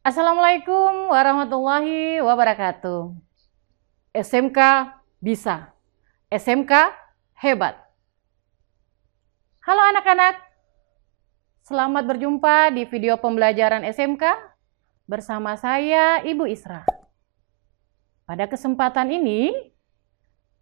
Assalamualaikum warahmatullahi wabarakatuh. SMK bisa, SMK hebat. Halo anak-anak, selamat berjumpa di video pembelajaran SMK bersama saya Ibu Isra. Pada kesempatan ini,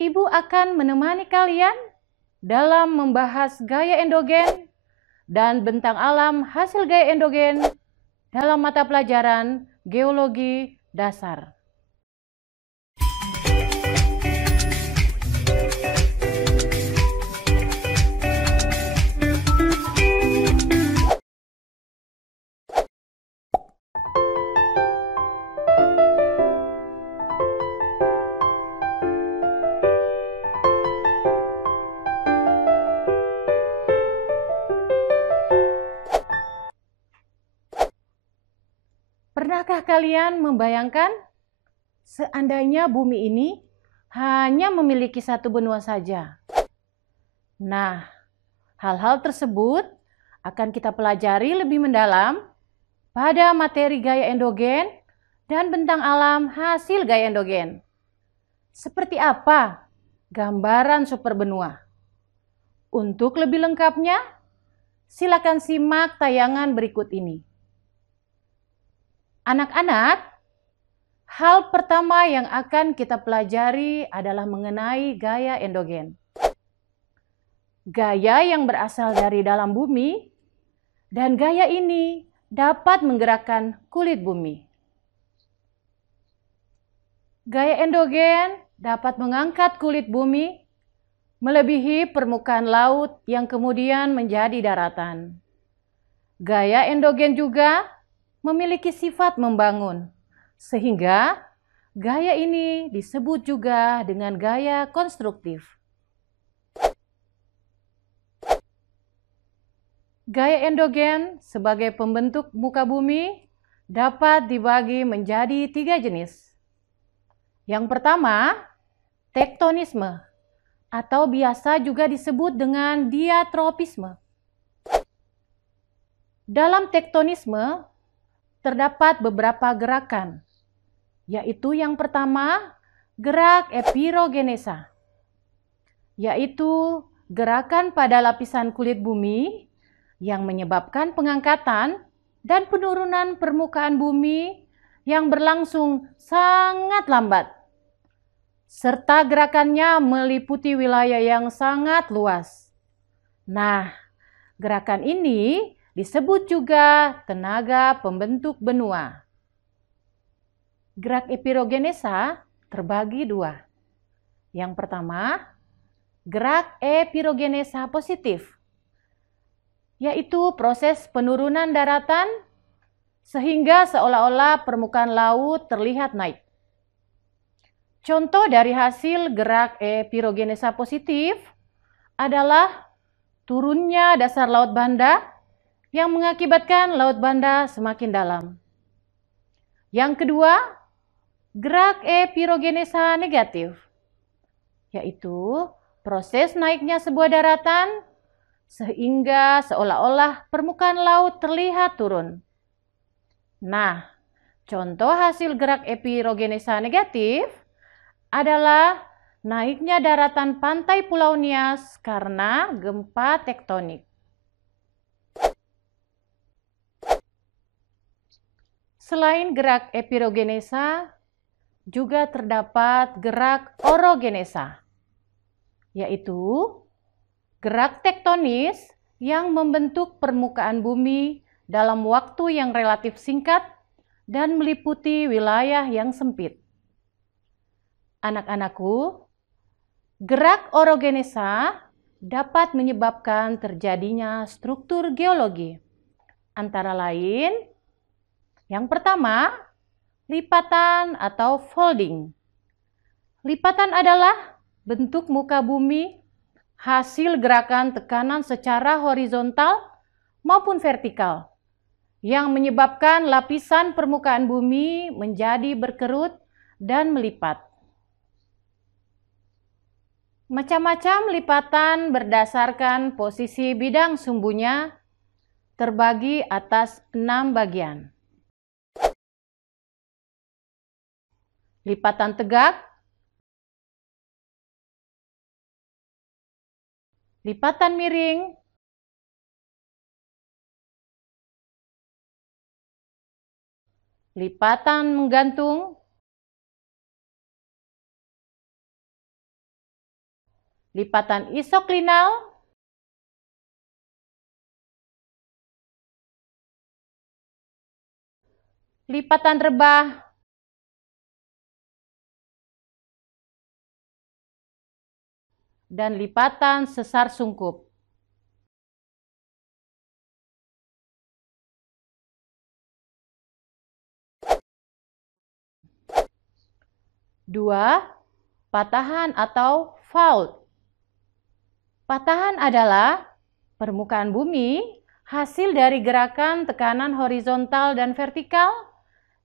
Ibu akan menemani kalian dalam membahas gaya endogen dan bentang alam hasil gaya endogen dalam mata pelajaran Geologi Dasar. Pernahkah kalian membayangkan seandainya bumi ini hanya memiliki satu benua saja? Nah, hal-hal tersebut akan kita pelajari lebih mendalam pada materi gaya endogen dan bentang alam hasil gaya endogen. Seperti apa gambaran superbenua? Untuk lebih lengkapnya, silakan simak tayangan berikut ini. Anak-anak, hal pertama yang akan kita pelajari adalah mengenai gaya endogen. Gaya yang berasal dari dalam bumi, dan gaya ini dapat menggerakkan kulit bumi. Gaya endogen dapat mengangkat kulit bumi melebihi permukaan laut yang kemudian menjadi daratan. Gaya endogen juga memiliki sifat membangun, sehingga gaya ini disebut juga dengan gaya konstruktif. Gaya endogen sebagai pembentuk muka bumi dapat dibagi menjadi 3 jenis. Yang pertama, tektonisme, atau biasa juga disebut dengan diatropisme. Dalam tektonisme, terdapat beberapa gerakan, yaitu yang pertama, gerak epirogenesa, yaitu gerakan pada lapisan kulit bumi yang menyebabkan pengangkatan dan penurunan permukaan bumi yang berlangsung sangat lambat, serta gerakannya meliputi wilayah yang sangat luas. Nah, gerakan ini disebut juga tenaga pembentuk benua. Gerak epirogenesa terbagi 2. Yang pertama, gerak epirogenesa positif, yaitu proses penurunan daratan sehingga seolah-olah permukaan laut terlihat naik. Contoh dari hasil gerak epirogenesa positif adalah turunnya dasar laut Banda yang mengakibatkan laut Banda semakin dalam. Yang kedua, gerak epirogenesa negatif, yaitu proses naiknya sebuah daratan sehingga seolah-olah permukaan laut terlihat turun. Nah, contoh hasil gerak epirogenesa negatif adalah naiknya daratan pantai Pulau Nias karena gempa tektonik. Selain gerak epirogenesa, juga terdapat gerak orogenesa, yaitu gerak tektonis yang membentuk permukaan bumi dalam waktu yang relatif singkat dan meliputi wilayah yang sempit. Anak-anakku, gerak orogenesa dapat menyebabkan terjadinya struktur geologi, antara lain yang pertama, lipatan atau folding. Lipatan adalah bentuk muka bumi hasil gerakan tekanan secara horizontal maupun vertikal yang menyebabkan lapisan permukaan bumi menjadi berkerut dan melipat. Macam-macam lipatan berdasarkan posisi bidang sumbunya terbagi atas 6 bagian. lipatan tegak, lipatan miring, lipatan menggantung, lipatan isoklinal, lipatan rebah, dan lipatan sesar sungkup. Dua, patahan atau fault. Patahan adalah permukaan bumi hasil dari gerakan tekanan horizontal dan vertikal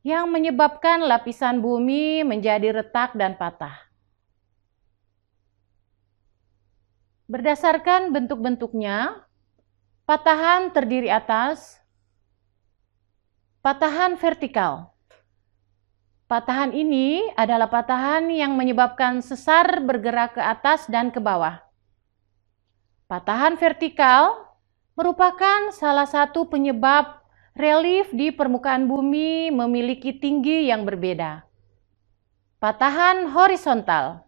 yang menyebabkan lapisan bumi menjadi retak dan patah. Berdasarkan bentuk-bentuknya, patahan terdiri atas patahan vertikal. Patahan ini adalah patahan yang menyebabkan sesar bergerak ke atas dan ke bawah. Patahan vertikal merupakan salah satu penyebab relief di permukaan bumi memiliki tinggi yang berbeda. Patahan horizontal.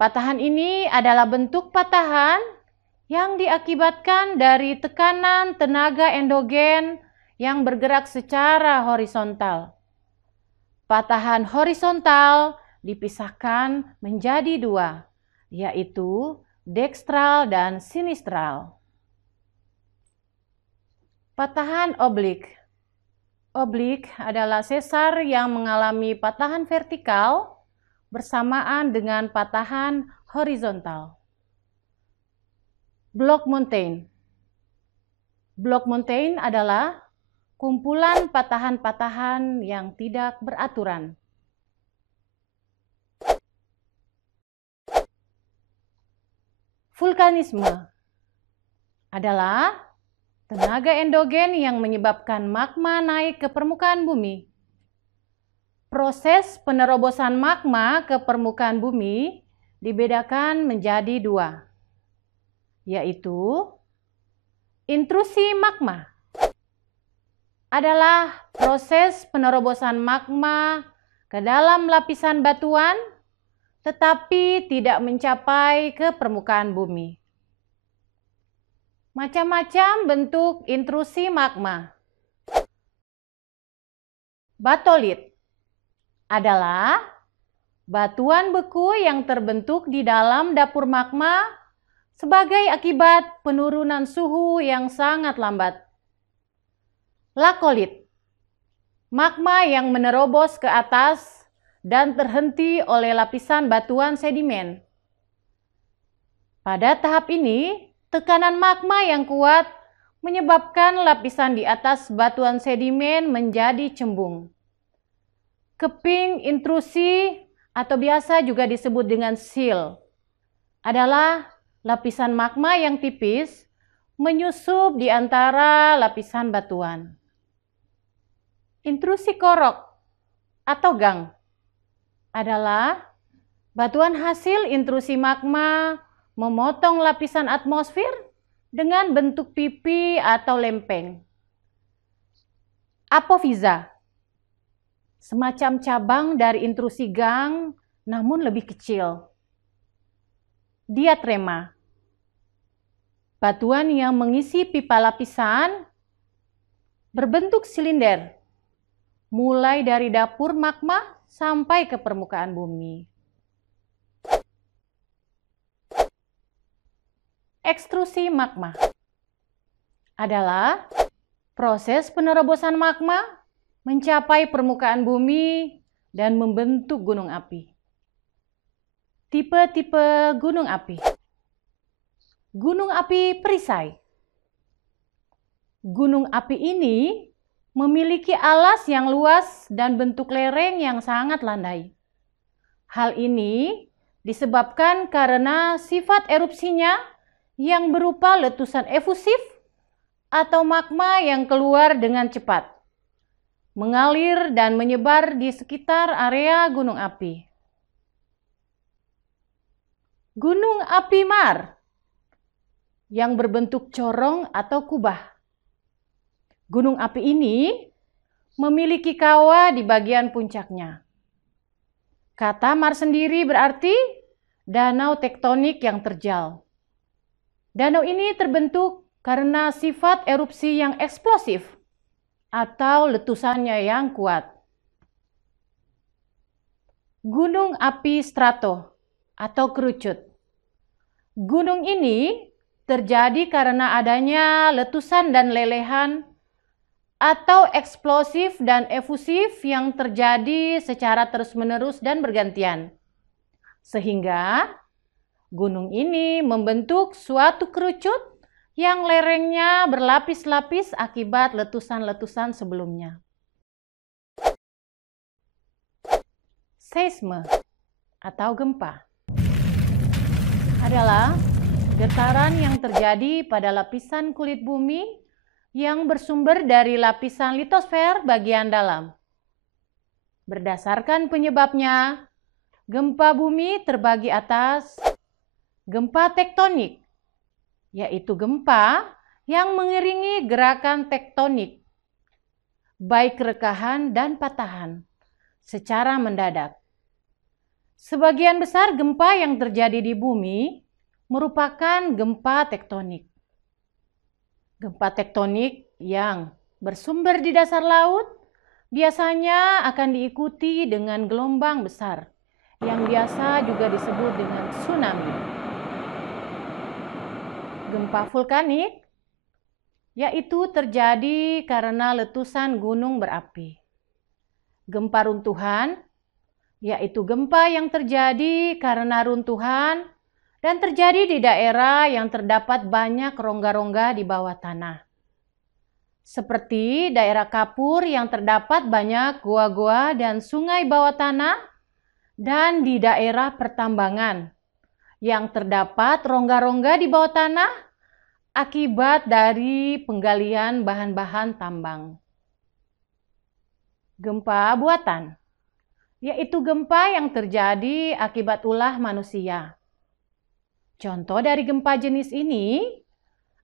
Patahan ini adalah bentuk patahan yang diakibatkan dari tekanan tenaga endogen yang bergerak secara horizontal. Patahan horizontal dipisahkan menjadi dua, yaitu dekstral dan sinistral. Patahan oblik. Oblik adalah sesar yang mengalami patahan vertikal bersamaan dengan patahan horizontal. Block mountain. Block mountain adalah kumpulan patahan-patahan yang tidak beraturan. Vulkanisme adalah tenaga endogen yang menyebabkan magma naik ke permukaan bumi. Proses penerobosan magma ke permukaan bumi dibedakan menjadi dua, yaitu intrusi magma adalah proses penerobosan magma ke dalam lapisan batuan tetapi tidak mencapai ke permukaan bumi. Macam-macam bentuk intrusi magma. Batolit adalah batuan beku yang terbentuk di dalam dapur magma sebagai akibat penurunan suhu yang sangat lambat. Lakolit, magma yang menerobos ke atas dan terhenti oleh lapisan batuan sedimen. Pada tahap ini, tekanan magma yang kuat menyebabkan lapisan di atas batuan sedimen menjadi cembung. Keping intrusi atau biasa juga disebut dengan sill adalah lapisan magma yang tipis menyusup di antara lapisan batuan. Intrusi korok atau gang adalah batuan hasil intrusi magma memotong lapisan atmosfer dengan bentuk pipi atau lempeng. Apofisa, semacam cabang dari intrusi gang namun lebih kecil. Diatrema, batuan yang mengisi pipa lapisan berbentuk silinder, mulai dari dapur magma sampai ke permukaan bumi. Ekstrusi magma adalah proses penerobosan magma mencapai permukaan bumi dan membentuk gunung api. Tipe-tipe gunung api. Gunung api perisai. Gunung api ini memiliki alas yang luas dan bentuk lereng yang sangat landai. Hal ini disebabkan karena sifat erupsinya yang berupa letusan efusif atau magma yang keluar dengan cepat, mengalir dan menyebar di sekitar area gunung api. Gunung api Mar yang berbentuk corong atau kubah. Gunung api ini memiliki kawah di bagian puncaknya. Kata Mar sendiri berarti danau tektonik yang terjal. Danau ini terbentuk karena sifat erupsi yang eksplosif atau letusannya yang kuat. Gunung api strato atau kerucut. Gunung ini terjadi karena adanya letusan dan lelehan atau eksplosif dan efusif yang terjadi secara terus-menerus dan bergantian. Sehingga gunung ini membentuk suatu kerucut yang lerengnya berlapis-lapis akibat letusan-letusan sebelumnya. Seisme atau gempa adalah getaran yang terjadi pada lapisan kulit bumi yang bersumber dari lapisan litosfer bagian dalam. Berdasarkan penyebabnya, gempa bumi terbagi atas gempa tektonik, yaitu gempa yang mengiringi gerakan tektonik, baik rekahan dan patahan, secara mendadak. Sebagian besar gempa yang terjadi di bumi merupakan gempa tektonik. Gempa tektonik yang bersumber di dasar laut biasanya akan diikuti dengan gelombang besar, yang biasa juga disebut dengan tsunami. Gempa vulkanik yaitu terjadi karena letusan gunung berapi. Gempa runtuhan yaitu gempa yang terjadi karena runtuhan dan terjadi di daerah yang terdapat banyak rongga-rongga di bawah tanah. Seperti daerah Kapur yang terdapat banyak gua-gua dan sungai bawah tanah, dan di daerah pertambangan yang terdapat rongga-rongga di bawah tanah akibat dari penggalian bahan-bahan tambang. Gempa buatan yaitu gempa yang terjadi akibat ulah manusia. Contoh dari gempa jenis ini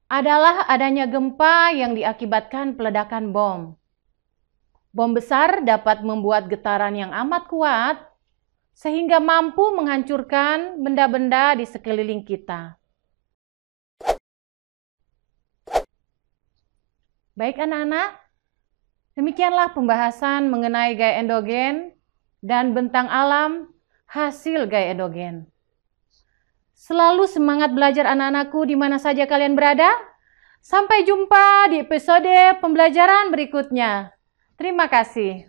adalah adanya gempa yang diakibatkan peledakan bom. Bom besar dapat membuat getaran yang amat kuat sehingga mampu menghancurkan benda-benda di sekeliling kita. Baik anak-anak, demikianlah pembahasan mengenai gaya endogen dan bentang alam hasil gaya endogen. Selalu semangat belajar anak-anakku di mana saja kalian berada. Sampai jumpa di episode pembelajaran berikutnya. Terima kasih.